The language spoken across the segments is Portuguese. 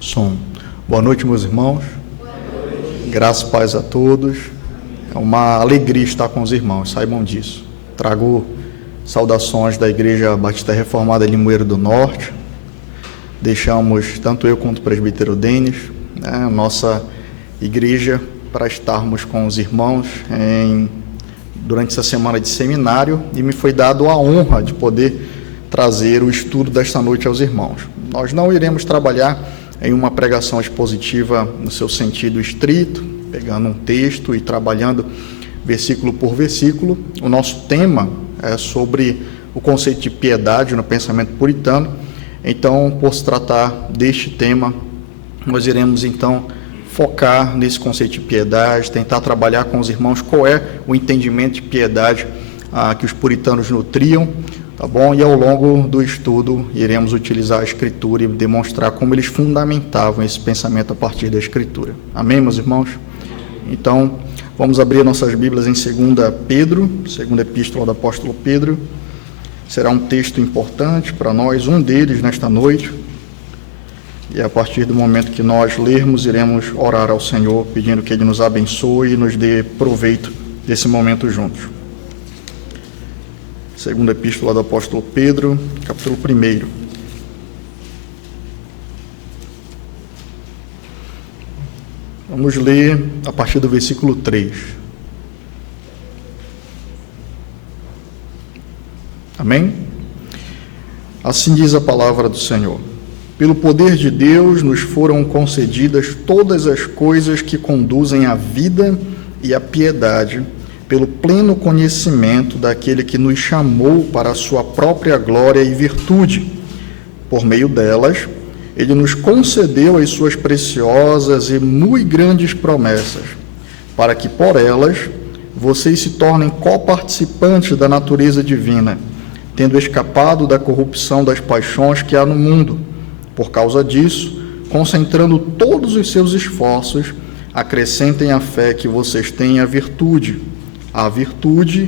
Som. Boa noite, meus irmãos. Boa noite. Graça e paz a todos. É uma alegria estar com os irmãos, saibam disso. Trago saudações da Igreja Batista Reformada Limoeiro do Norte. Deixamos, tanto eu quanto o presbítero Denis, a nossa igreja para estarmos com os irmãos durante essa semana de seminário, e me foi dado a honra de poder trazer o estudo desta noite aos irmãos. Nós não iremos trabalhar em uma pregação expositiva no seu sentido estrito, pegando um texto e trabalhando versículo por versículo. O nosso tema é sobre o conceito de piedade no pensamento puritano. Então, por se tratar deste tema, nós iremos então focar nesse conceito de piedade, tentar trabalhar com os irmãos qual é o entendimento de piedade que os puritanos nutriam, tá bom? E ao longo do estudo iremos utilizar a Escritura e demonstrar como eles fundamentavam esse pensamento a partir da Escritura. Amém, meus irmãos? Então, vamos abrir nossas Bíblias em 2 Pedro, segunda epístola do apóstolo Pedro. Será um texto importante para nós, um deles nesta noite. E a partir do momento que nós lermos, iremos orar ao Senhor, pedindo que Ele nos abençoe e nos dê proveito desse momento juntos. Segunda epístola do apóstolo Pedro, capítulo 1. Vamos ler a partir do versículo 3. Amém? Assim diz a palavra do Senhor. Pelo poder de Deus nos foram concedidas todas as coisas que conduzem à vida e à piedade, pelo pleno conhecimento daquele que nos chamou para a sua própria glória e virtude. Por meio delas, ele nos concedeu as suas preciosas e muito grandes promessas, para que por elas vocês se tornem coparticipantes da natureza divina, tendo escapado da corrupção das paixões que há no mundo. Por causa disso, concentrando todos os seus esforços, acrescentem à fé que vocês têm a virtude,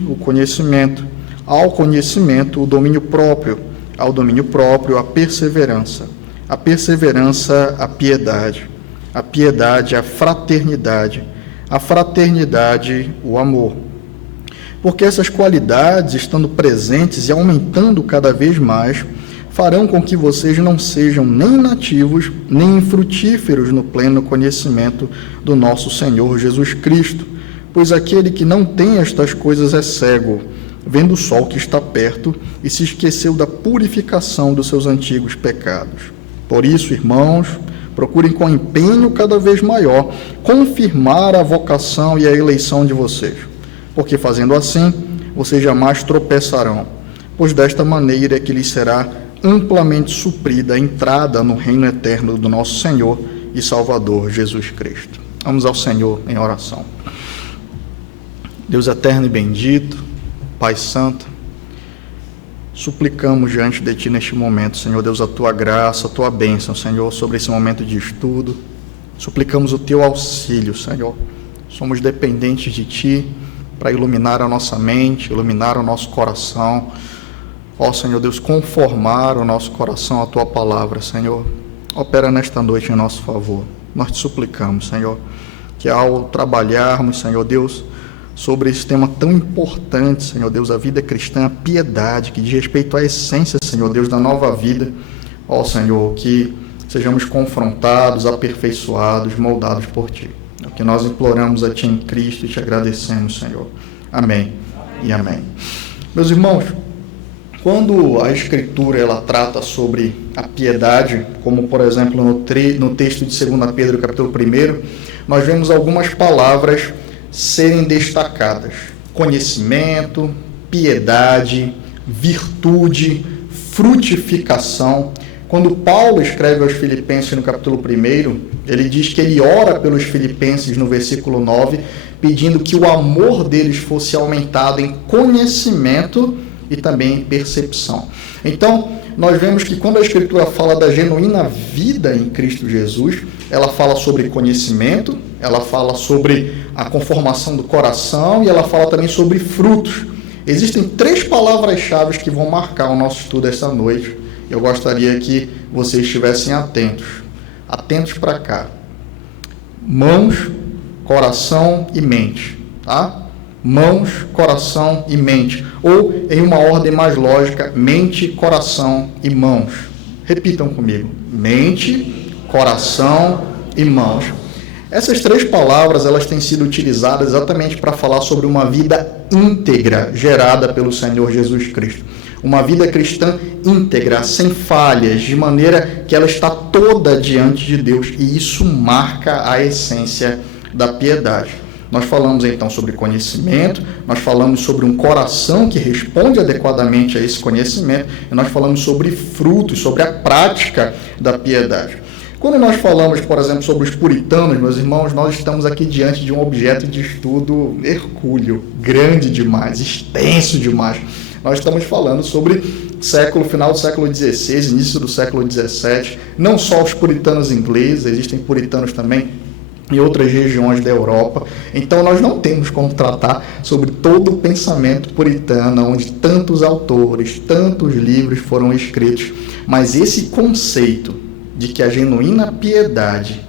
o conhecimento, ao conhecimento o domínio próprio, ao domínio próprio a perseverança a piedade a fraternidade o amor. Porque essas qualidades, estando presentes e aumentando cada vez mais, farão com que vocês não sejam nem inativos, nem infrutíferos no pleno conhecimento do nosso Senhor Jesus Cristo. Pois aquele que não tem estas coisas é cego, vendo o sol que está perto, e se esqueceu da purificação dos seus antigos pecados. Por isso, irmãos, procurem com empenho cada vez maior confirmar a vocação e a eleição de vocês, porque fazendo assim, vocês jamais tropeçarão, pois desta maneira é que lhes será amplamente suprida a entrada no reino eterno do nosso Senhor e Salvador Jesus Cristo. Vamos ao Senhor em oração. Deus eterno e bendito, Pai Santo, suplicamos diante de Ti neste momento, Senhor Deus, a Tua graça, a Tua bênção, Senhor, sobre esse momento de estudo. Suplicamos o Teu auxílio, Senhor. Somos dependentes de Ti para iluminar a nossa mente, iluminar o nosso coração. Ó Senhor Deus, conformar o nosso coração à Tua palavra, Senhor. Opera nesta noite em nosso favor. Nós Te suplicamos, Senhor, que ao trabalharmos, Senhor Deus, sobre esse tema tão importante, Senhor Deus, a vida cristã, a piedade, que diz respeito à essência, Senhor Deus, da nova vida, ó Senhor, que sejamos confrontados, aperfeiçoados, moldados por Ti. É o que nós imploramos a Ti em Cristo e Te agradecemos, Senhor. Amém e amém. Meus irmãos, quando a Escritura ela trata sobre a piedade, como por exemplo no texto de 2 Pedro, capítulo 1, nós vemos algumas palavras serem destacadas: conhecimento, piedade, virtude, frutificação. Quando Paulo escreve aos Filipenses no capítulo 1, ele diz que ele ora pelos Filipenses no versículo 9, pedindo que o amor deles fosse aumentado em conhecimento e também em percepção. Então, nós vemos que quando a Escritura fala da genuína vida em Cristo Jesus, ela fala sobre conhecimento, ela fala sobre a conformação do coração e ela fala também sobre frutos. Existem 3 palavras-chave que vão marcar o nosso estudo esta noite. Eu gostaria que vocês estivessem atentos. Atentos para cá. Mãos, coração e mente, tá? Mãos, coração e mente. Ou, em uma ordem mais lógica, mente, coração e mãos. Repitam comigo. Mente, coração e mãos. Essas três palavras, elas têm sido utilizadas exatamente para falar sobre uma vida íntegra gerada pelo Senhor Jesus Cristo. Uma vida cristã íntegra, sem falhas, de maneira que ela está toda diante de Deus. E isso marca a essência da piedade. Nós falamos então sobre conhecimento, nós falamos sobre um coração que responde adequadamente a esse conhecimento, e nós falamos sobre frutos, sobre a prática da piedade. Quando nós falamos, por exemplo, sobre os puritanos, meus irmãos, nós estamos aqui diante de um objeto de estudo hercúleo, grande demais, extenso demais. Nós estamos falando sobre final do século XVI, início do século XVII, não só os puritanos ingleses, existem puritanos também em outras regiões da Europa. Então, nós não temos como tratar sobre todo o pensamento puritano, onde tantos autores, tantos livros foram escritos, mas esse conceito de que a genuína piedade,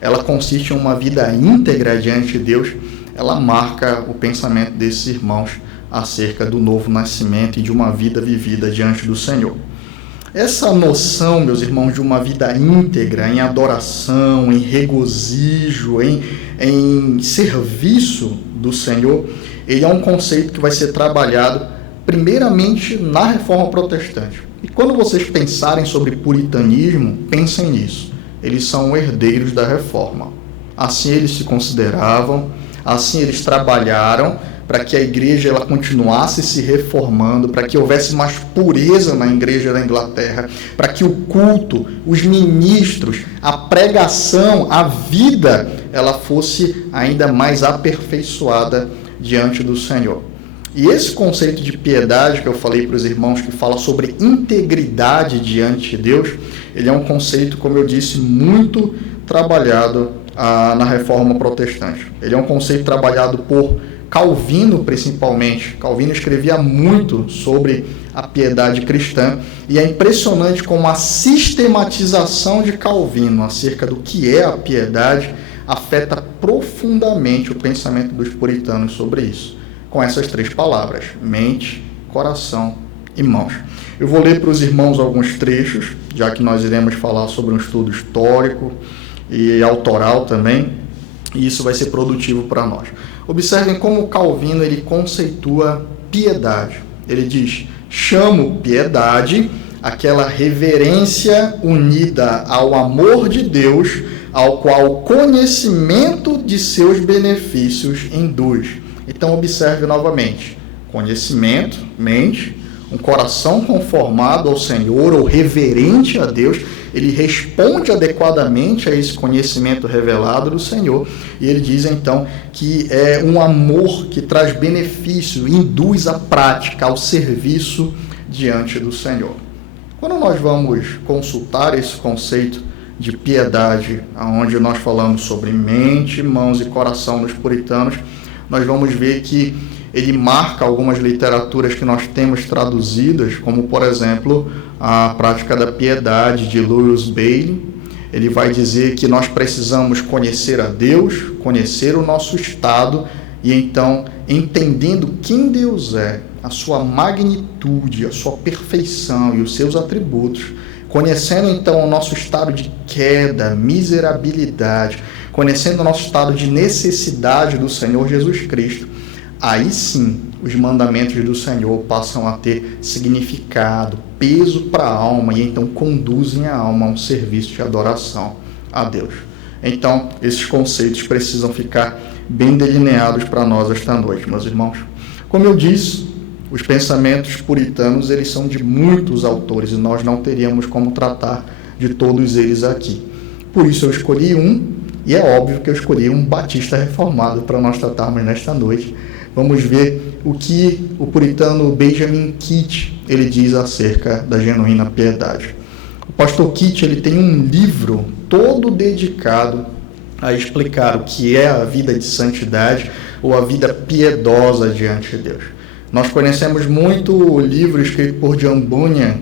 ela consiste em uma vida íntegra diante de Deus, ela marca o pensamento desses irmãos acerca do novo nascimento e de uma vida vivida diante do Senhor. Essa noção, meus irmãos, de uma vida íntegra, em adoração, em regozijo, em serviço do Senhor, ele é um conceito que vai ser trabalhado primeiramente na Reforma Protestante. E quando vocês pensarem sobre puritanismo, pensem nisso. Eles são herdeiros da Reforma. Assim eles se consideravam, assim eles trabalharam para que a igreja ela continuasse se reformando, para que houvesse mais pureza na igreja da Inglaterra, para que o culto, os ministros, a pregação, a vida, ela fosse ainda mais aperfeiçoada diante do Senhor. E esse conceito de piedade que eu falei para os irmãos, que fala sobre integridade diante de Deus, ele é um conceito, como eu disse, muito trabalhado na Reforma Protestante. Ele é um conceito trabalhado por Calvino, principalmente. Calvino escrevia muito sobre a piedade cristã, e é impressionante como a sistematização de Calvino acerca do que é a piedade afeta profundamente o pensamento dos puritanos sobre isso, com essas três palavras: mente, coração e mãos. Eu vou ler para os irmãos alguns trechos, já que nós iremos falar sobre um estudo histórico e autoral também, e isso vai ser produtivo para nós. Observem como Calvino ele conceitua piedade. Ele diz: chamo piedade aquela reverência unida ao amor de Deus, ao qual o conhecimento de seus benefícios induz. Então observe novamente: conhecimento, mente, um coração conformado ao Senhor ou reverente a Deus, ele responde adequadamente a esse conhecimento revelado do Senhor, e ele diz então que é um amor que traz benefício, induz à prática, ao serviço diante do Senhor. Quando nós vamos consultar esse conceito de piedade, onde nós falamos sobre mente, mãos e coração nos puritanos, nós vamos ver que ele marca algumas literaturas que nós temos traduzidas, como, por exemplo, a Prática da Piedade, de Louis Bailey. Ele vai dizer que nós precisamos conhecer a Deus, conhecer o nosso estado, e então, entendendo quem Deus é, a sua magnitude, a sua perfeição e os seus atributos, conhecendo então o nosso estado de queda, miserabilidade, conhecendo o nosso estado de necessidade do Senhor Jesus Cristo, aí sim os mandamentos do Senhor passam a ter significado, peso para a alma, e então conduzem a alma a um serviço de adoração a Deus. Então, esses conceitos precisam ficar bem delineados para nós esta noite, meus irmãos. Como eu disse, os pensamentos puritanos, eles são de muitos autores, e nós não teríamos como tratar de todos eles aqui. Por isso eu escolhi um, e é óbvio que eu escolhi um batista reformado para nós tratarmos nesta noite. Vamos ver o que o puritano Benjamin Kitt ele diz acerca da genuína piedade. O pastor Kitt ele tem um livro todo dedicado a explicar o que é a vida de santidade ou a vida piedosa diante de Deus. Nós conhecemos muito o livro escrito por John Bunyan,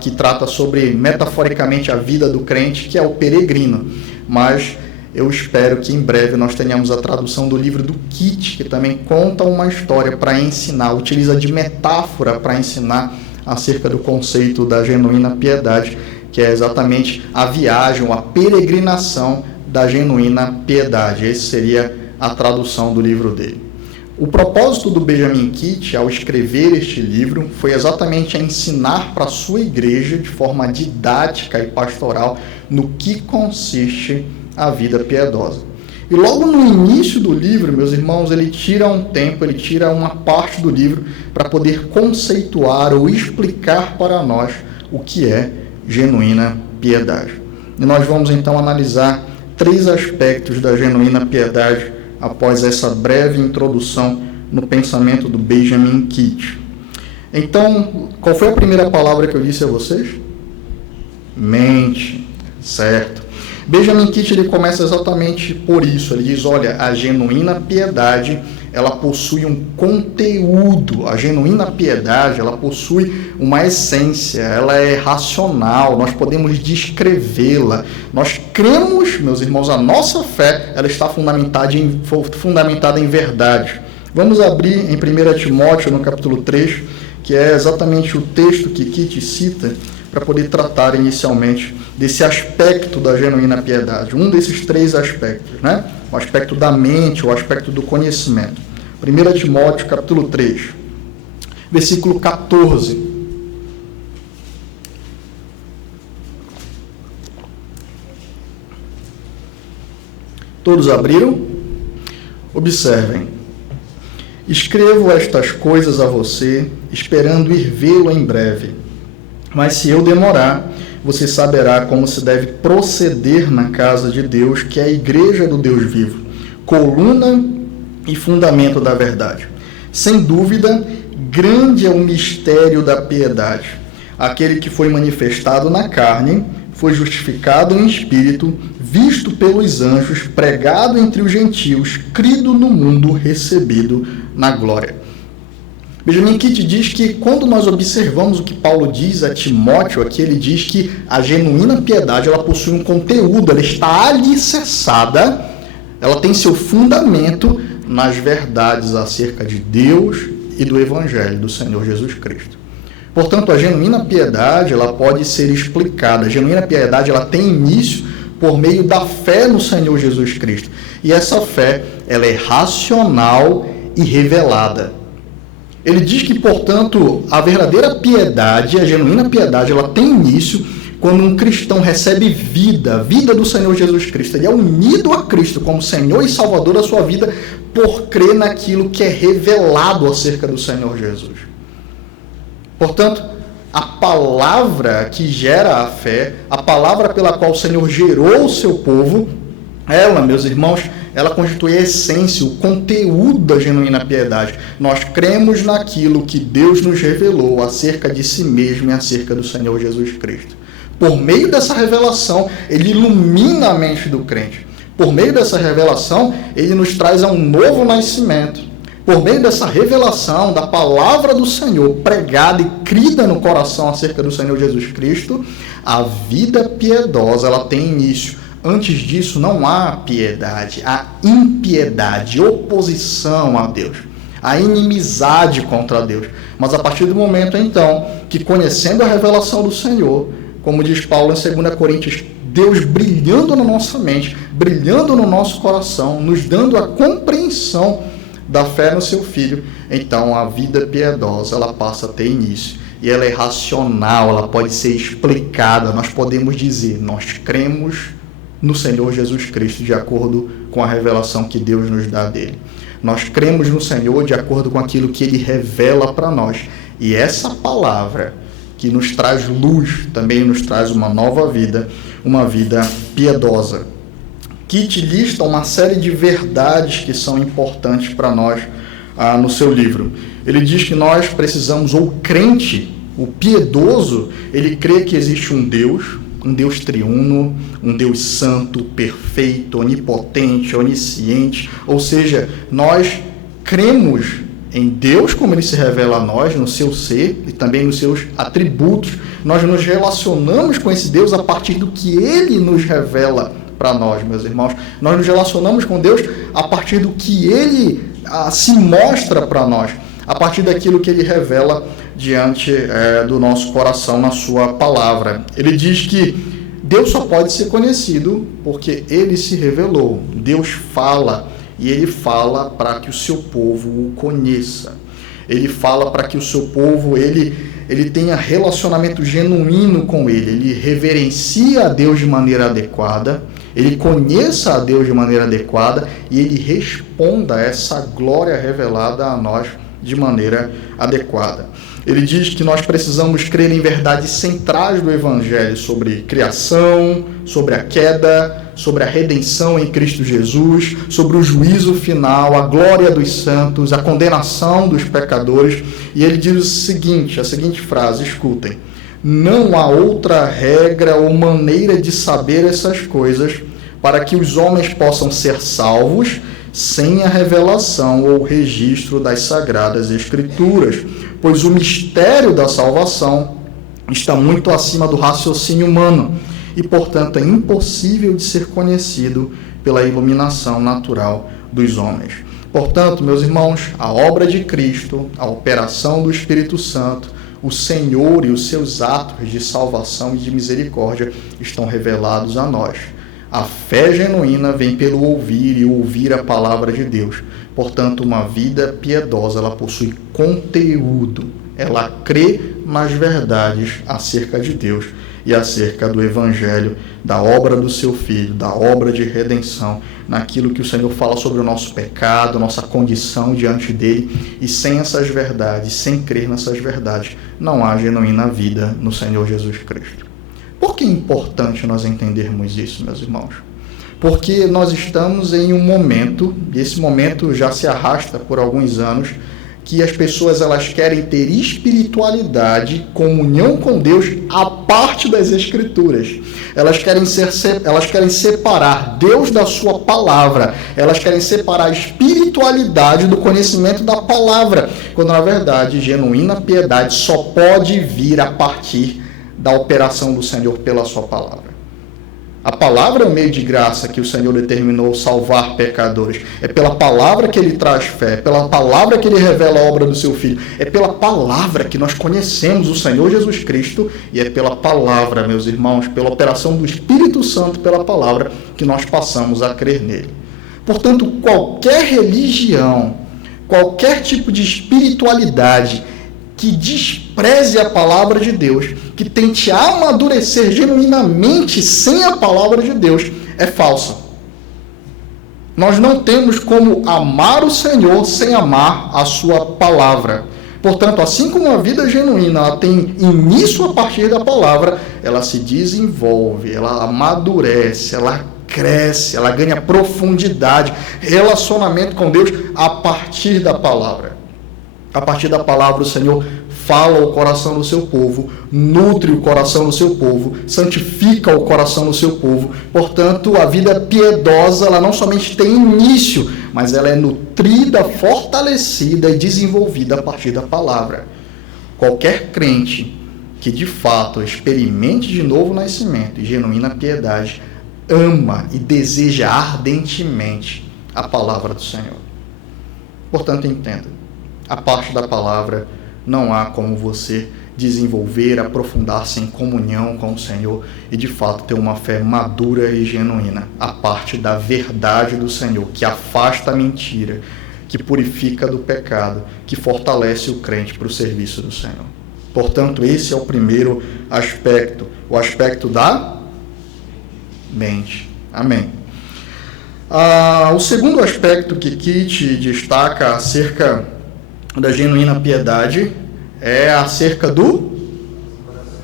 que trata sobre, metaforicamente, a vida do crente, que é o Peregrino. Mas eu espero que em breve nós tenhamos a tradução do livro do Kit, que também conta uma história para ensinar, utiliza de metáfora para ensinar acerca do conceito da genuína piedade, que é exatamente a viagem, a peregrinação da genuína piedade. Essa seria a tradução do livro dele. O propósito do Benjamin Kitt, ao escrever este livro, foi exatamente a ensinar para a sua igreja, de forma didática e pastoral, no que consiste a vida piedosa. E logo no início do livro, meus irmãos, ele tira um tempo, ele tira uma parte do livro para poder conceituar ou explicar para nós o que é genuína piedade. E nós vamos então analisar 3 aspectos da genuína piedade após essa breve introdução no pensamento do Benjamin Kitt. Então, qual foi a primeira palavra que eu disse a vocês? Mente, certo. Benjamin Kitt, ele começa exatamente por isso. Ele diz, olha, a genuína piedade, ela possui um conteúdo. A genuína piedade, ela possui uma essência, ela é racional, nós podemos descrevê-la. Nós cremos, meus irmãos, a nossa fé, ela está fundamentada em verdade. Vamos abrir em 1 Timóteo, no capítulo 3, que é exatamente o texto que Kitt cita, para poder tratar inicialmente desse aspecto da genuína piedade. Um desses 3 aspectos, né? O aspecto da mente, o aspecto do conhecimento. 1 Timóteo, capítulo 3, versículo 14. Todos abriram? Observem. Escrevo estas coisas a você, esperando ir vê-lo em breve. Mas se eu demorar, você saberá como se deve proceder na casa de Deus, que é a igreja do Deus vivo, coluna e fundamento da verdade. Sem dúvida, grande é o mistério da piedade. Aquele que foi manifestado na carne, foi justificado em espírito, visto pelos anjos, pregado entre os gentios, crido no mundo, recebido na glória. Benjamin Kitt diz que quando nós observamos o que Paulo diz a Timóteo, aqui ele diz que a genuína piedade, ela possui um conteúdo, ela está alicerçada, ela tem seu fundamento nas verdades acerca de Deus e do Evangelho do Senhor Jesus Cristo. Portanto, a genuína piedade, ela pode ser explicada. A genuína piedade, ela tem início por meio da fé no Senhor Jesus Cristo. E essa fé, ela é racional e revelada. Ele diz que, portanto, a verdadeira piedade, a genuína piedade, ela tem início quando um cristão recebe vida, a vida do Senhor Jesus Cristo. Ele é unido a Cristo como Senhor e Salvador da sua vida por crer naquilo que é revelado acerca do Senhor Jesus. Portanto, a palavra que gera a fé, a palavra pela qual o Senhor gerou o seu povo, ela, meus irmãos, ela constitui a essência, o conteúdo da genuína piedade. Nós cremos naquilo que Deus nos revelou acerca de si mesmo e acerca do Senhor Jesus Cristo. Por meio dessa revelação, ele ilumina a mente do crente. Por meio dessa revelação, ele nos traz a um novo nascimento. Por meio dessa revelação da palavra do Senhor, pregada e crida no coração acerca do Senhor Jesus Cristo, a vida piedosa, ela tem início. Antes disso, não há piedade, há impiedade, oposição a Deus, a inimizade contra Deus. Mas a partir do momento, então, que conhecendo a revelação do Senhor, como diz Paulo em 2 Coríntios, Deus brilhando na nossa mente, brilhando no nosso coração, nos dando a compreensão da fé no seu Filho, então a vida piedosa, ela passa a ter início. E ela é racional, ela pode ser explicada. Nós podemos dizer, nós cremos no Senhor Jesus Cristo, de acordo com a revelação que Deus nos dá dele. Nós cremos no Senhor de acordo com aquilo que ele revela para nós. E essa palavra que nos traz luz, também nos traz uma nova vida, uma vida piedosa. Kitt lista uma série de verdades que são importantes para nós no seu livro. Ele diz que nós precisamos, ou o crente, o piedoso, ele crê que existe um Deus triuno, um Deus santo, perfeito, onipotente, onisciente. Ou seja, nós cremos em Deus, como Ele se revela a nós, no seu ser e também nos seus atributos. Nós nos relacionamos com esse Deus a partir do que Ele nos revela para nós, meus irmãos. Nós nos relacionamos com Deus a partir do que Ele se mostra para nós, a partir daquilo que Ele revela diante do nosso coração na sua palavra. Ele diz que Deus só pode ser conhecido porque Ele se revelou. Deus fala, e Ele fala para que o seu povo o conheça. Ele fala para que o seu povo ele tenha relacionamento genuíno com Ele reverencia a Deus de maneira adequada, ele conheça a Deus de maneira adequada e ele responda a essa glória revelada a nós de maneira adequada. Ele diz que nós precisamos crer em verdades centrais do Evangelho sobre criação, sobre a queda, sobre a redenção em Cristo Jesus, sobre o juízo final, a glória dos santos, a condenação dos pecadores. E ele diz a seguinte frase, escutem: não há outra regra ou maneira de saber essas coisas para que os homens possam ser salvos sem a revelação ou registro das Sagradas Escrituras, pois o mistério da salvação está muito acima do raciocínio humano e, portanto, é impossível de ser conhecido pela iluminação natural dos homens. Portanto, meus irmãos, a obra de Cristo, a operação do Espírito Santo, o Senhor e os seus atos de salvação e de misericórdia estão revelados a nós. A fé genuína vem pelo ouvir e ouvir a palavra de Deus. Portanto, uma vida piedosa, ela possui conteúdo. Ela crê nas verdades acerca de Deus e acerca do Evangelho, da obra do seu Filho, da obra de redenção, naquilo que o Senhor fala sobre o nosso pecado, nossa condição diante dele. E sem essas verdades, sem crer nessas verdades, não há genuína vida no Senhor Jesus Cristo. Por que é importante nós entendermos isso, meus irmãos? Porque nós estamos em um momento, e esse momento já se arrasta por alguns anos, que as pessoas elas querem ter espiritualidade, comunhão com Deus, à parte das Escrituras. Elas querem separar Deus da sua palavra. Elas querem separar a espiritualidade do conhecimento da palavra, quando na verdade genuína piedade só pode vir a partir da operação do Senhor pela sua palavra. A palavra é o meio de graça que o Senhor determinou salvar pecadores. É pela palavra que Ele traz fé, é pela palavra que Ele revela a obra do seu Filho. É pela palavra que nós conhecemos o Senhor Jesus Cristo e é pela palavra, meus irmãos, pela operação do Espírito Santo, pela palavra, que nós passamos a crer nele. Portanto, qualquer religião, qualquer tipo de espiritualidade que despreze a palavra de Deus, que tente amadurecer genuinamente sem a palavra de Deus, é falsa. Nós não temos como amar o Senhor sem amar a sua palavra. Portanto, assim como a vida genuína ela tem início a partir da palavra, ela se desenvolve, ela amadurece, ela cresce, ela ganha profundidade, relacionamento com Deus a partir da palavra. A partir da palavra, o Senhor fala ao coração do seu povo, nutre o coração do seu povo, santifica o coração do seu povo. Portanto, a vida piedosa, ela não somente tem início, mas ela é nutrida, fortalecida e desenvolvida a partir da palavra. Qualquer crente que, de fato, experimente de novo nascimento e genuína piedade, ama e deseja ardentemente a palavra do Senhor. Portanto, entenda. A parte da palavra não há como você desenvolver, aprofundar-se em comunhão com o Senhor e de fato ter uma fé madura e genuína. A parte da verdade do Senhor, que afasta a mentira, que purifica do pecado, que fortalece o crente para o serviço do Senhor. Portanto, esse é o primeiro aspecto, o aspecto da mente. Amém. O segundo aspecto que Kit destaca acerca da genuína piedade é acerca do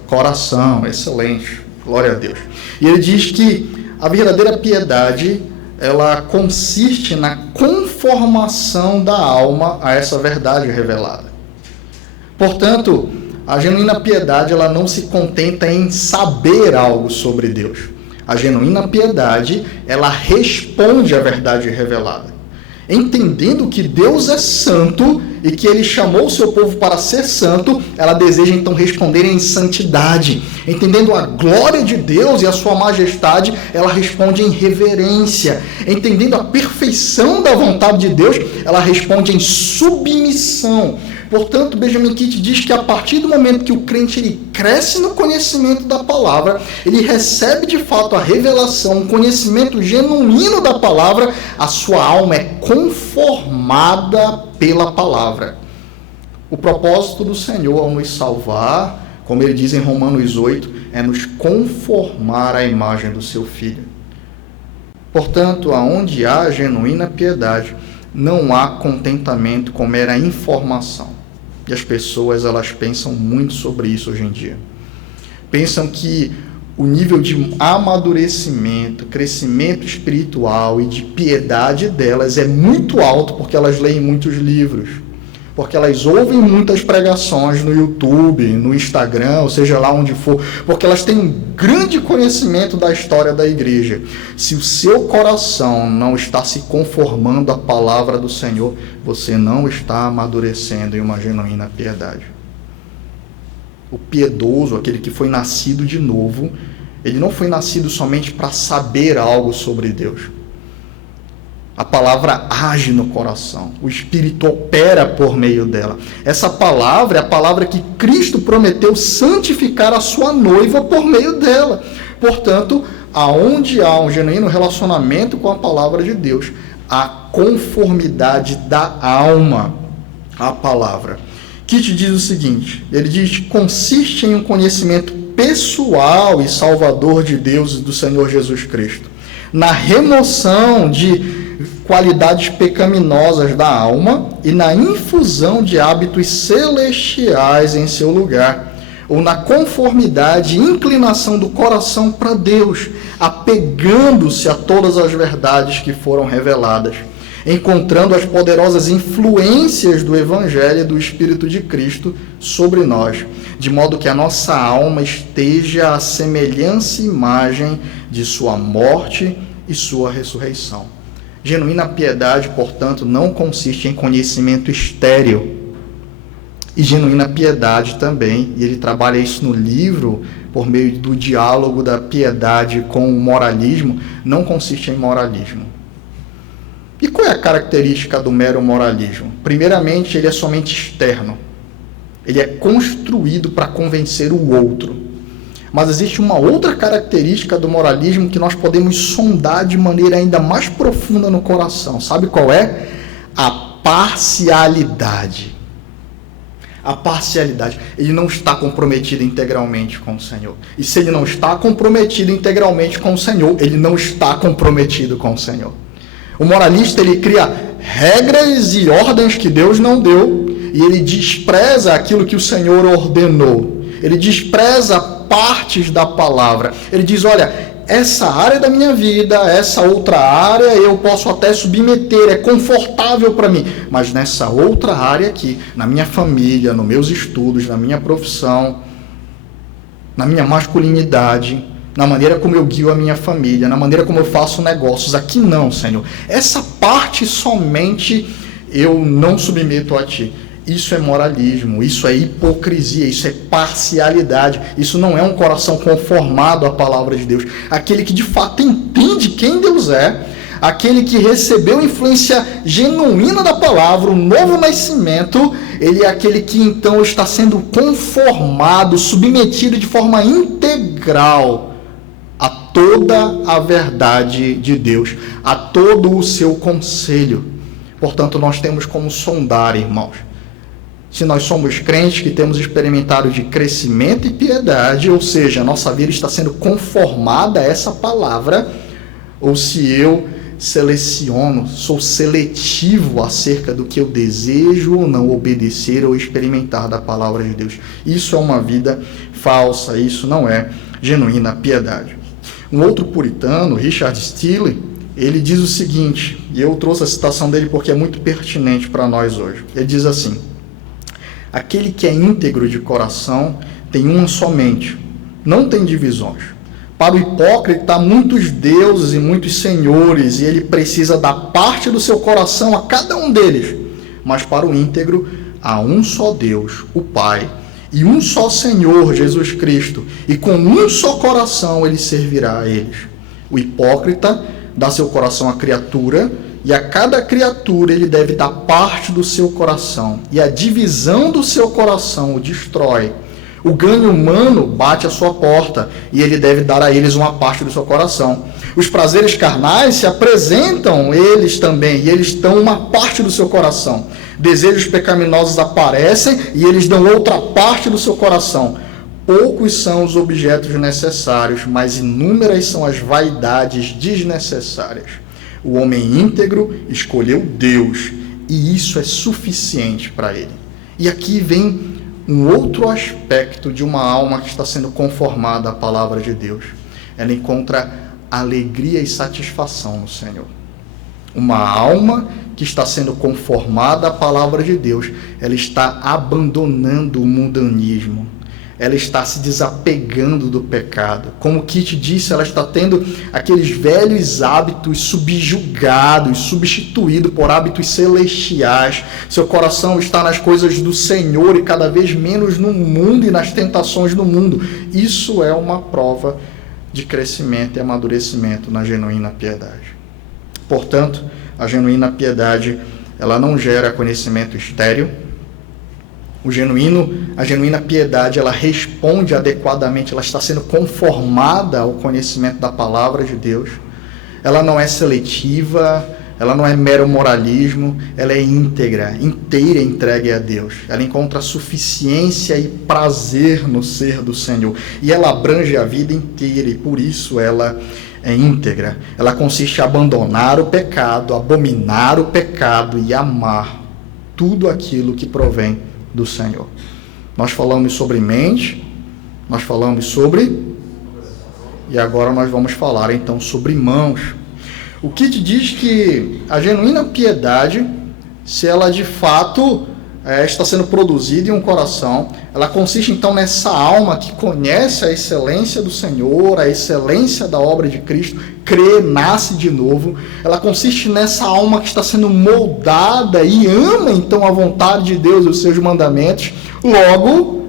coração. Excelente, glória a Deus. E ele diz que a verdadeira piedade ela consiste na conformação da alma a essa verdade revelada. Portanto, a genuína piedade ela não se contenta em saber algo sobre Deus. A genuína piedade ela responde à verdade revelada. Entendendo que Deus é santo e que Ele chamou o seu povo para ser santo, ela deseja então responder em santidade. Entendendo a glória de Deus e a sua majestade, ela responde em reverência. Entendendo a perfeição da vontade de Deus, ela responde em submissão. Portanto, Benjamin Kitt diz que a partir do momento que o crente ele cresce no conhecimento da palavra, ele recebe de fato a revelação, um conhecimento genuíno da palavra, a sua alma é conformada pela palavra. O propósito do Senhor ao nos salvar, como ele diz em Romanos 8, é nos conformar à imagem do seu Filho. Portanto, aonde há genuína piedade, não há contentamento com mera informação. E as pessoas, elas pensam muito sobre isso hoje em dia. Pensam que o nível de amadurecimento, crescimento espiritual e de piedade delas é muito alto porque elas leem muitos livros, porque elas ouvem muitas pregações no YouTube, no Instagram, ou seja lá onde for, porque elas têm um grande conhecimento da história da igreja. Se o seu coração não está se conformando à palavra do Senhor, você não está amadurecendo em uma genuína piedade. O piedoso, aquele que foi nascido de novo, ele não foi nascido somente para saber algo sobre Deus. A palavra age no coração, o Espírito opera por meio dela. Essa palavra é a palavra que Cristo prometeu santificar a sua noiva por meio dela. Portanto, aonde há um genuíno relacionamento com a palavra de Deus, a conformidade da alma à palavra. Kitt diz o seguinte, ele diz que consiste em um conhecimento pessoal e salvador de Deus e do Senhor Jesus Cristo, na remoção de qualidades pecaminosas da alma e na infusão de hábitos celestiais em seu lugar, ou na conformidade e inclinação do coração para Deus, apegando-se a todas as verdades que foram reveladas, encontrando as poderosas influências do Evangelho e do Espírito de Cristo sobre nós, de modo que a nossa alma esteja à semelhança e imagem de sua morte e sua ressurreição. Genuína piedade, portanto, não consiste em conhecimento estéril. E genuína piedade também, e ele trabalha isso no livro, por meio do diálogo da piedade com o moralismo, não consiste em moralismo. E qual é a característica do mero moralismo? Primeiramente, ele é somente externo. Ele é construído para convencer o outro. Mas existe uma outra característica do moralismo que nós podemos sondar de maneira ainda mais profunda no coração. Sabe qual é? A parcialidade. A parcialidade. Ele não está comprometido integralmente com o Senhor. E se ele não está comprometido integralmente com o Senhor, ele não está comprometido com o Senhor. O moralista, ele cria regras e ordens que Deus não deu e ele despreza aquilo que o Senhor ordenou. Ele despreza partes da palavra. Ele diz, olha, essa área da minha vida, essa outra área eu posso até submeter, é confortável para mim. Mas nessa outra área aqui, na minha família, nos meus estudos, na minha profissão, na minha masculinidade, na maneira como eu guio a minha família, na maneira como eu faço negócios, aqui não, Senhor. Essa parte somente eu não submeto a Ti. Isso é moralismo, isso é hipocrisia, isso é parcialidade, isso não é um coração conformado à palavra de Deus. Aquele que de fato entende quem Deus é, aquele que recebeu influência genuína da palavra, o novo nascimento, ele é aquele que então está sendo conformado, submetido de forma integral a toda a verdade de Deus, a todo o seu conselho. Portanto, nós temos como sondar, irmãos, se nós somos crentes que temos experimentado de crescimento e piedade, ou seja, a nossa vida está sendo conformada a essa palavra, ou se eu seleciono, sou seletivo acerca do que eu desejo ou não obedecer ou experimentar da palavra de Deus. Isso é uma vida falsa, isso não é genuína piedade. Um outro puritano, Richard Steele, ele diz o seguinte, e eu trouxe a citação dele porque é muito pertinente para nós hoje. Ele diz assim: aquele que é íntegro de coração tem uma só mente, não tem divisões. Para o hipócrita, há muitos deuses e muitos senhores, e ele precisa dar parte do seu coração a cada um deles. Mas para o íntegro, há um só Deus, o Pai, e um só Senhor, Jesus Cristo, e com um só coração ele servirá a eles. O hipócrita dá seu coração à criatura, e a cada criatura ele deve dar parte do seu coração, e a divisão do seu coração o destrói. O ganho humano bate à sua porta, e ele deve dar a eles uma parte do seu coração. Os prazeres carnais se apresentam eles também, e eles dão uma parte do seu coração. Desejos pecaminosos aparecem, e eles dão outra parte do seu coração. Poucos são os objetos necessários, mas inúmeras são as vaidades desnecessárias. O homem íntegro escolheu Deus, e isso é suficiente para ele. E aqui vem um outro aspecto de uma alma que está sendo conformada à palavra de Deus. Ela encontra alegria e satisfação no Senhor. Uma alma que está sendo conformada à palavra de Deus, ela está abandonando o mundanismo. Ela está se desapegando do pecado. Como Kit disse, ela está tendo aqueles velhos hábitos subjugados, substituídos por hábitos celestiais. Seu coração está nas coisas do Senhor e cada vez menos no mundo e nas tentações do mundo. Isso é uma prova de crescimento e amadurecimento na genuína piedade. Portanto, a genuína piedade, ela não gera conhecimento estéril. A genuína piedade, ela responde adequadamente, ela está sendo conformada ao conhecimento da palavra de Deus. Ela não é seletiva, ela não é mero moralismo, ela é íntegra, inteira entregue a Deus. Ela encontra suficiência e prazer no ser do Senhor. E ela abrange a vida inteira, e por isso ela é íntegra. Ela consiste em abandonar o pecado, abominar o pecado e amar tudo aquilo que provém do Senhor. Nós falamos sobre mente, nós falamos sobre, e agora nós vamos falar então sobre mãos. O Kit diz que a genuína piedade, se ela de fato está sendo produzida em um coração, ela consiste então nessa alma que conhece a excelência do Senhor, a excelência da obra de Cristo, crê, nasce de novo. Ela consiste nessa alma que está sendo moldada e ama então a vontade de Deus e os seus mandamentos. Logo,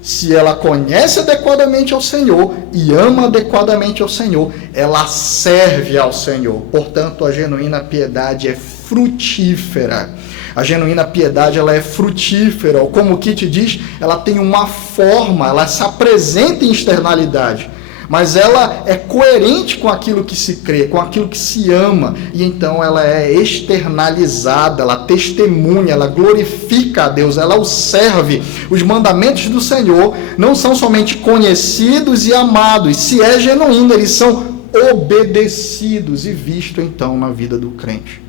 se ela conhece adequadamente ao Senhor e ama adequadamente ao Senhor, ela serve ao Senhor. Portanto, a genuína piedade é frutífera. A genuína piedade, ela é frutífera, ou como o Kit diz, ela tem uma forma, ela se apresenta em externalidade, mas ela é coerente com aquilo que se crê, com aquilo que se ama, e então ela é externalizada, ela testemunha, ela glorifica a Deus, ela o serve. Os mandamentos do Senhor não são somente conhecidos e amados, se é genuíno, eles são obedecidos e vistos então na vida do crente.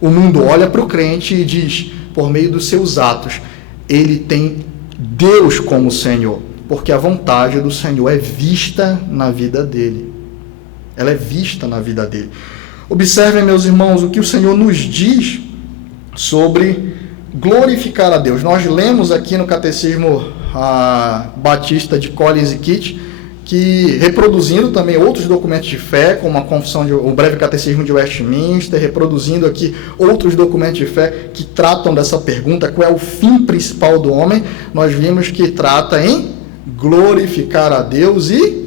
O mundo olha para o crente e diz, por meio dos seus atos, ele tem Deus como Senhor, porque a vontade do Senhor é vista na vida dele. Ela é vista na vida dele. Observem, meus irmãos, o que o Senhor nos diz sobre glorificar a Deus. Nós lemos aqui no Catecismo Batista de Collins e Kit, que reproduzindo também outros documentos de fé, como a confissão o breve catecismo de Westminster, reproduzindo aqui outros documentos de fé que tratam dessa pergunta, qual é o fim principal do homem, nós vimos que trata em glorificar a Deus e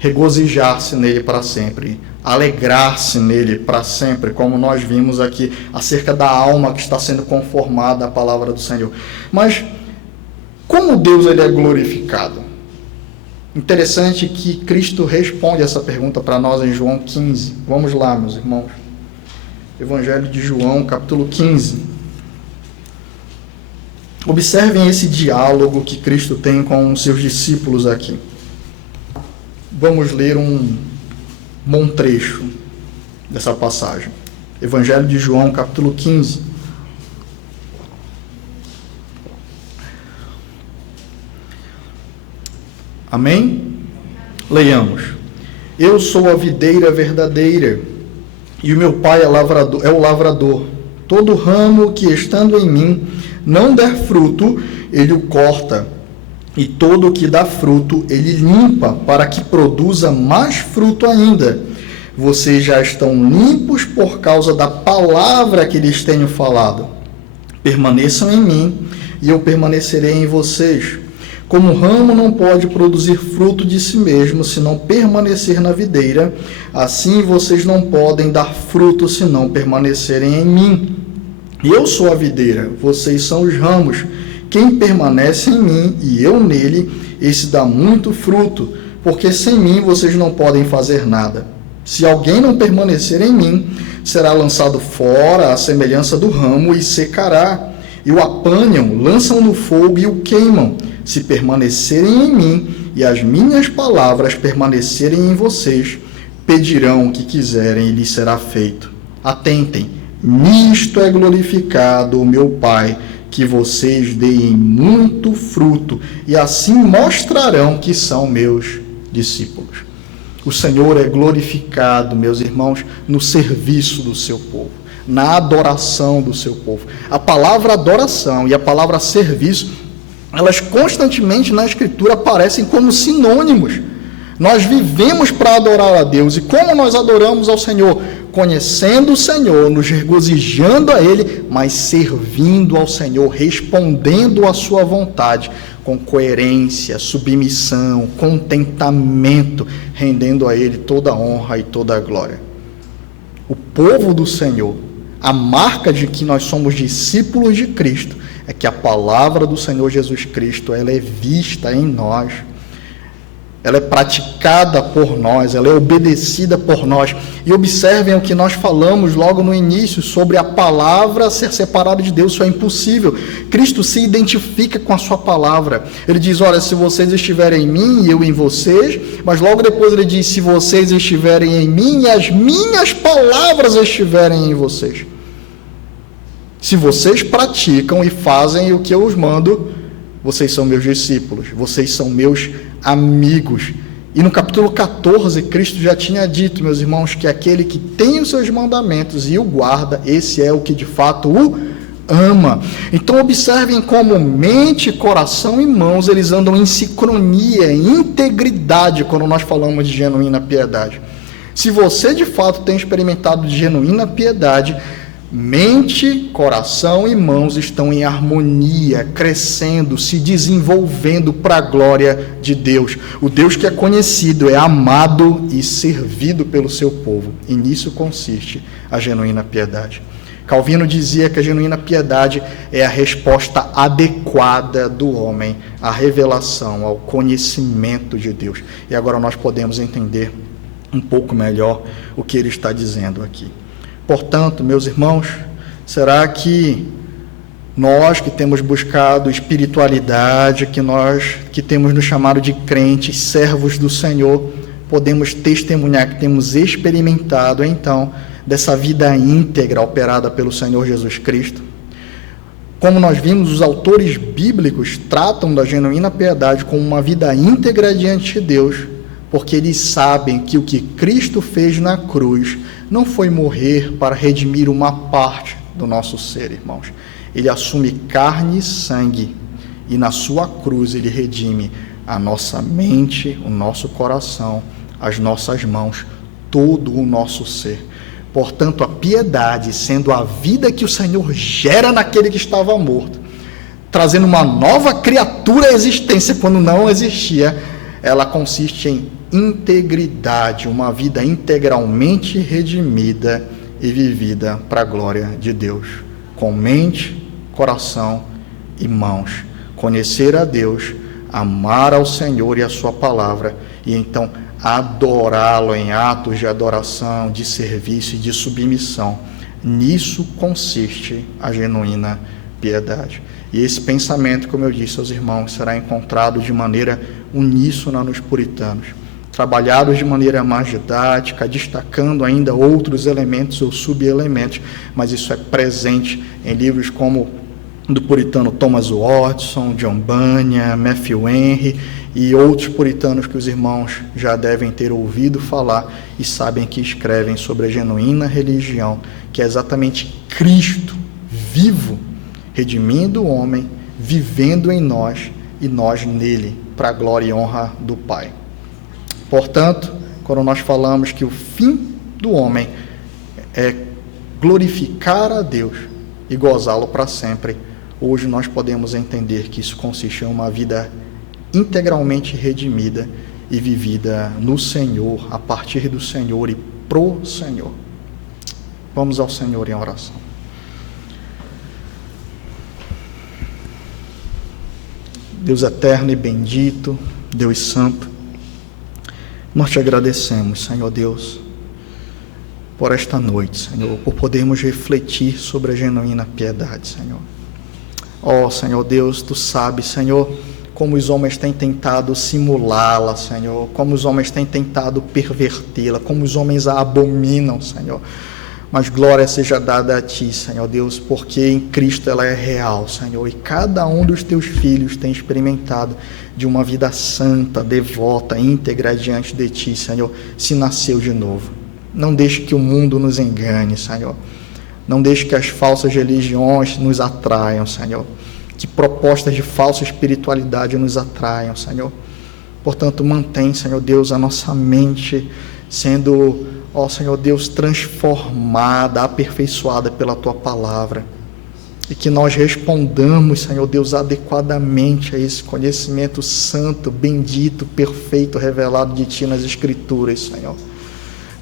regozijar-se nele para sempre, alegrar-se nele para sempre, como nós vimos aqui acerca da alma que está sendo conformada à palavra do Senhor. Mas como Deus ele é glorificado? Interessante que Cristo responde essa pergunta para nós em João 15. Vamos lá, meus irmãos. Evangelho de João, capítulo 15. Observem esse diálogo que Cristo tem com os seus discípulos aqui. Vamos ler um bom trecho dessa passagem. Evangelho de João, capítulo 15. Amém? Leiamos. Eu sou a videira verdadeira, e o meu Pai é o lavrador. Todo ramo que, estando em mim, não der fruto, ele o corta, e todo o que dá fruto ele limpa, para que produza mais fruto ainda. Vocês já estão limpos por causa da palavra que lhes tenho falado. Permaneçam em mim, e eu permanecerei em vocês. Como o ramo não pode produzir fruto de si mesmo, se não permanecer na videira, assim vocês não podem dar fruto, se não permanecerem em mim. Eu sou a videira, vocês são os ramos. Quem permanece em mim e eu nele, esse dá muito fruto, porque sem mim vocês não podem fazer nada. Se alguém não permanecer em mim, será lançado fora à semelhança do ramo e secará. E o apanham, lançam no fogo e o queimam. Se permanecerem em mim e as minhas palavras permanecerem em vocês, pedirão o que quiserem e lhes será feito. Atentem, nisto é glorificado o meu Pai, que vocês deem muito fruto, e assim mostrarão que são meus discípulos. O Senhor é glorificado, meus irmãos, no serviço do seu povo, na adoração do seu povo. A palavra adoração e a palavra serviço, elas constantemente na Escritura aparecem como sinônimos. Nós vivemos para adorar a Deus. E como nós adoramos ao Senhor? Conhecendo o Senhor, nos regozijando a Ele, mas servindo ao Senhor, respondendo à sua vontade, com coerência, submissão, contentamento, rendendo a Ele toda a honra e toda a glória. O povo do Senhor, a marca de que nós somos discípulos de Cristo, é que a palavra do Senhor Jesus Cristo, ela é vista em nós, ela é praticada por nós, ela é obedecida por nós. E observem o que nós falamos logo no início sobre a palavra ser separada de Deus. Isso é impossível. Cristo se identifica com a sua palavra. Ele diz, olha, se vocês estiverem em mim e eu em vocês, mas logo depois ele diz, se vocês estiverem em mim e as minhas palavras estiverem em vocês. Se vocês praticam e fazem o que eu os mando, vocês são meus discípulos, vocês são meus amigos. E no capítulo 14, Cristo já tinha dito, meus irmãos, que aquele que tem os seus mandamentos e o guarda, esse é o que de fato o ama. Então observem como mente, coração e mãos, eles andam em sincronia, em integridade, quando nós falamos de genuína piedade. Se você de fato tem experimentado de genuína piedade, mente, coração e mãos estão em harmonia, crescendo, se desenvolvendo para a glória de Deus. O Deus que é conhecido, é amado e servido pelo seu povo. E nisso consiste a genuína piedade. Calvino dizia que a genuína piedade é a resposta adequada do homem à revelação, ao conhecimento de Deus. E agora nós podemos entender um pouco melhor o que ele está dizendo aqui. Portanto, meus irmãos, será que nós que temos buscado espiritualidade, que temos nos chamado de crentes, servos do Senhor, podemos testemunhar que temos experimentado, então, dessa vida íntegra operada pelo Senhor Jesus Cristo? Como nós vimos, os autores bíblicos tratam da genuína piedade como uma vida íntegra diante de Deus, porque eles sabem que o que Cristo fez na cruz não foi morrer para redimir uma parte do nosso ser, irmãos. Ele assume carne e sangue, e na sua cruz ele redime a nossa mente, o nosso coração, as nossas mãos, todo o nosso ser. Portanto, a piedade, sendo a vida que o Senhor gera naquele que estava morto, trazendo uma nova criatura à existência quando não existia, ela consiste em integridade, uma vida integralmente redimida e vivida para a glória de Deus, com mente, coração e mãos. Conhecer a Deus, amar ao Senhor e a sua palavra, e então adorá-lo em atos de adoração, de serviço e de submissão. Nisso consiste a genuína piedade. E esse pensamento, como eu disse aos irmãos, será encontrado de maneira uníssona nos puritanos, trabalhados de maneira mais didática, destacando ainda outros elementos ou subelementos, mas isso é presente em livros como do puritano Thomas Watson, John Bunyan, Matthew Henry e outros puritanos que os irmãos já devem ter ouvido falar e sabem que escrevem sobre a genuína religião, que é exatamente Cristo vivo, redimindo o homem, vivendo em nós e nós nele, para a glória e honra do Pai. Portanto, quando nós falamos que o fim do homem é glorificar a Deus e gozá-lo para sempre, hoje nós podemos entender que isso consiste em uma vida integralmente redimida e vivida no Senhor, a partir do Senhor e pro Senhor. Vamos ao Senhor em oração. Deus eterno e bendito, Deus santo, nós te agradecemos, Senhor Deus, por esta noite, Senhor, por podermos refletir sobre a genuína piedade, Senhor. Ó, Senhor Deus, tu sabes, Senhor, como os homens têm tentado simulá-la, Senhor, como os homens têm tentado pervertê-la, como os homens a abominam, Senhor. Mas glória seja dada a Ti, Senhor Deus, porque em Cristo ela é real, Senhor, e cada um dos Teus filhos tem experimentado de uma vida santa, devota, íntegra diante de Ti, Senhor, se nasceu de novo. Não deixe que o mundo nos engane, Senhor. Não deixe que as falsas religiões nos atraiam, Senhor. Que propostas de falsa espiritualidade nos atraiam, Senhor. Portanto, mantém, Senhor Deus, a nossa mente sendo, ó Senhor Deus, transformada, aperfeiçoada pela Tua palavra. E que nós respondamos, Senhor Deus, adequadamente a esse conhecimento santo, bendito, perfeito, revelado de Ti nas Escrituras, Senhor.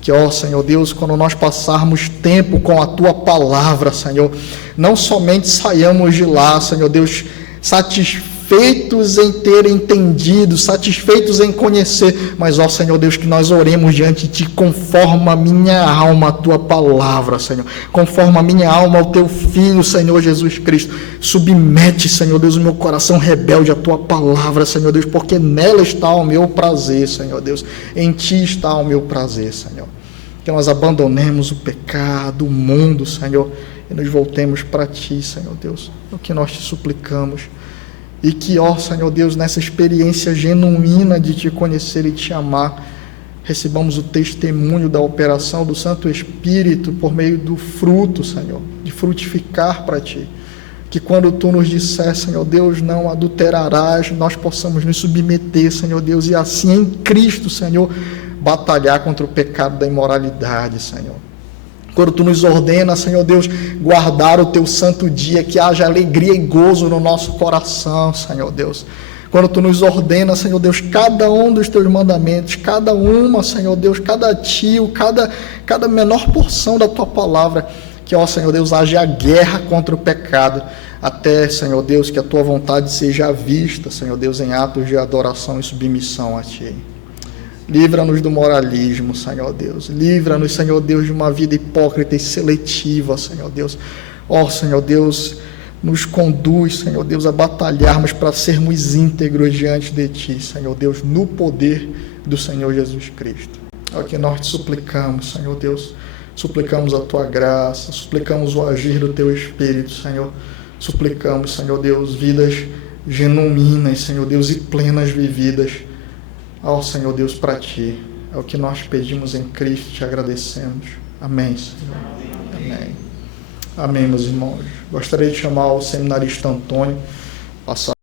Que, ó Senhor Deus, quando nós passarmos tempo com a Tua palavra, Senhor, não somente saiamos de lá, Senhor Deus, satisfeitos em ter entendido, satisfeitos em conhecer, mas, ó Senhor Deus, que nós oremos diante de Ti, conforma a minha alma a Tua palavra, Senhor, conforma a minha alma ao Teu Filho, Senhor Jesus Cristo. Submete, Senhor Deus, o meu coração rebelde à Tua palavra, Senhor Deus, porque nela está o meu prazer, Senhor Deus, em Ti está o meu prazer, Senhor. Que nós abandonemos o pecado, o mundo, Senhor, e nos voltemos para Ti, Senhor Deus, é o que nós Te suplicamos. E que, ó Senhor Deus, nessa experiência genuína de Te conhecer e Te amar, recebamos o testemunho da operação do Santo Espírito por meio do fruto, Senhor, de frutificar para Ti. Que quando Tu nos disser, Senhor Deus, não adulterarás, nós possamos nos submeter, Senhor Deus, e assim em Cristo, Senhor, batalhar contra o pecado da imoralidade, Senhor. Quando Tu nos ordena, Senhor Deus, guardar o Teu santo dia, que haja alegria e gozo no nosso coração, Senhor Deus. Quando Tu nos ordena, Senhor Deus, cada um dos Teus mandamentos, cada uma, Senhor Deus, cada tio, cada menor porção da Tua palavra, que, ó Senhor Deus, haja guerra contra o pecado, até, Senhor Deus, que a Tua vontade seja vista, Senhor Deus, em atos de adoração e submissão a Ti. Livra-nos do moralismo, Senhor Deus. Livra-nos, Senhor Deus, de uma vida hipócrita e seletiva, Senhor Deus. Ó, Senhor Deus, nos conduz, Senhor Deus, a batalharmos para sermos íntegros diante de Ti, Senhor Deus, no poder do Senhor Jesus Cristo. É o que nós Te suplicamos, Senhor Deus. Suplicamos a Tua graça, suplicamos o agir do Teu Espírito, Senhor. Suplicamos, Senhor Deus, vidas genuínas, Senhor Deus, e plenas vividas. Ó Senhor Deus, para Ti, é o que nós pedimos em Cristo, Te agradecemos. Amém, Senhor. Amém. Amém, meus irmãos. Gostaria de chamar o seminarista Antônio, passar